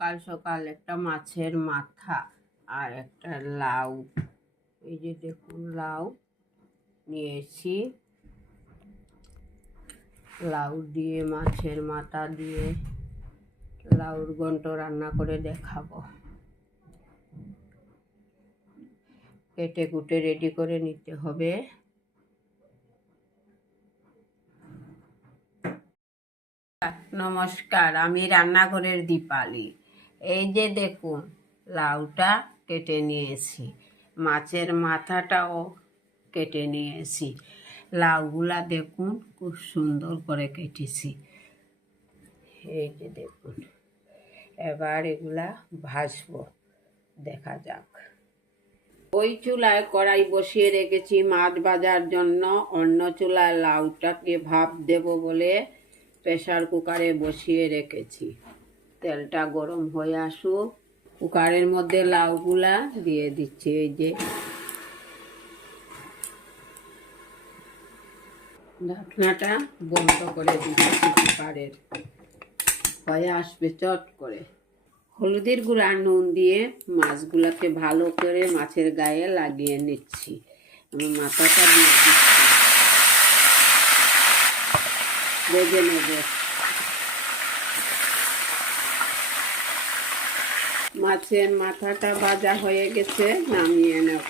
সকাল সকাল একটা মাছের মাথা আর একটা লাউ। এই যে দেখুন লাউ, নিয়েছি। লাউ দিয়ে, মাছের মাথা দিয়ে লাউর ঘন্ট রান্না করে দেখাবো। কেটে কুটে রেডি করে নিতে হবে। নমস্কার, আমি রান্নাঘরের দীপালি। এই যে দেখুন, লাউটা কেটে নিয়েছি, মাছের মাথাটাও কেটে নিয়েছি। লাউগুলা দেখুন, খুব সুন্দর করে কেটেছি। এই যে দেখুন, এবার এগুলা ভাজবো, দেখা যাক। ওই চুলায় কড়াই বসিয়ে রেখেছি মাছ ভাজার জন্য, অন্য চুলায় লাউটাকে ভাপ দেব বলে প্রেশার কুকারে বসিয়ে রেখেছি। তেলটা গরম হয়ে আসুক। কুকারের মধ্যে লাউগুলা দিয়ে দিচ্ছি, এই যে। ঢাকনাটা বন্ধ করে দিচ্ছি কুকারের। হয়ে আসবে চট করে। হলুদের গুঁড়া নুন দিয়ে মাছগুলোকে ভালো করে মাছের গায়ে লাগিয়ে নিচ্ছি। আমি মাথাটা দিয়ে দিচ্ছি। ভেজে নেব। মাছের মাথাটা ভাজা হয়ে গেছে, নামিয়ে নেব।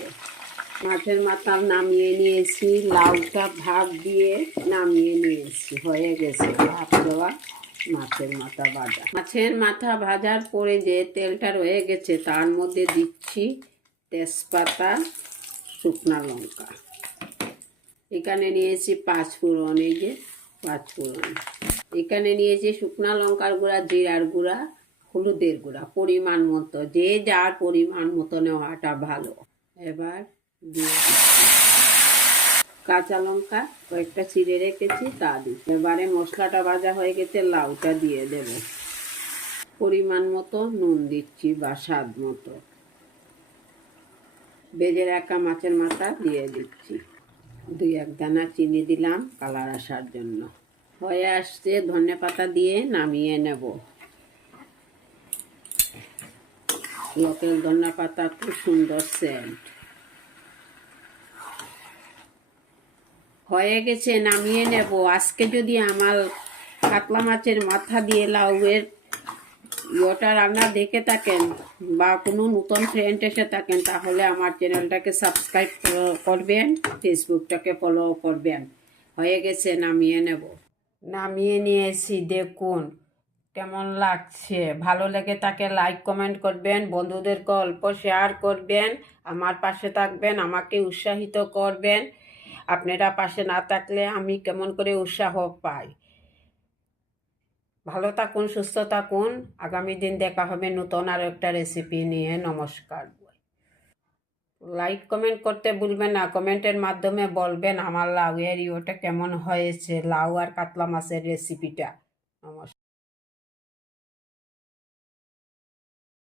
মাছের মাথা নামিয়ে নিয়েছি, লাউটা ভাপ দিয়ে নামিয়ে নিয়েছি, হয়ে গেছে ভাপ দেওয়া মাছের মাথা ভাজা। মাছের মাথা ভাজার পরে যে তেলটা রয়ে গেছে, তার মধ্যে দিচ্ছি তেজপাতা, শুকনা লঙ্কা। এখানে নিয়েছি পাঁচ ফোড়ন, এই যে পাঁচ ফোড়ন। এখানে নিয়েছি শুকনা লঙ্কার গুঁড়া, জিরার গুঁড়া হলুদের গুঁড়া, পরিমাণ মতো, যে যার পরিমাণ মতো নেওয়াটা ভালো। এবার দিয়ে কাঁচা লঙ্কা কয়েকটা চিড়ে রেখেছি, তা দিচ্ছি। এবারে মশলাটা ভাজা হয়ে গেছে, লাউটা দিয়ে দেব। পরিমাণ মতো নুন দিচ্ছি বা স্বাদ মতো। বেজে রাখা মাছের মাথা দিয়ে দিচ্ছি। দুই এক দানা চিনি দিলাম কালার আসার জন্য। হয়ে আসছে ধনে পাতা দিয়ে নামিয়ে নেব। লোকেল ধনে পাতা খুব সুন্দর সেন্ট হয়ে গেছে, নামিয়ে নেব। আজকে যদি আমার কাতলা মাছের মাথা দিয়ে লাউয়ের ইয়েটা রান্না দেখে থাকেন বা কোনো নতুন ফ্রেন্ড এসে থাকেন, তাহলে আমার চ্যানেলটাকে সাবস্ক্রাইব করবেন ফেসবুকটাকে ফলো করবেন। হয়ে গেছে, নামিয়ে নেব। নামিয়ে নিয়েছি, দেখুন। কেমন লাগছে? ভালো লেগে তাকে লাইক কমেন্ট করবেন, বন্ধুদেরকে অল্প শেয়ার করবেন, আমার পাশে থাকবেন, আমাকে উৎসাহিত করবেন। আপনারা পাশে না থাকলে আমি কেমন করে উৎসাহ পাই? ভালো থাকুন, সুস্থ থাকুন, আগামী দিন দেখা হবে নতুন আরও একটা রেসিপি নিয়ে। নমস্কার। লাইক কমেন্ট করতে ভুলবেন না কমেন্টের মাধ্যমে বলবেন আমার লাউয়ের ইয়েটা কেমন হয়েছে, লাউ আর কাতলা মাছের রেসিপিটা নমস্কার।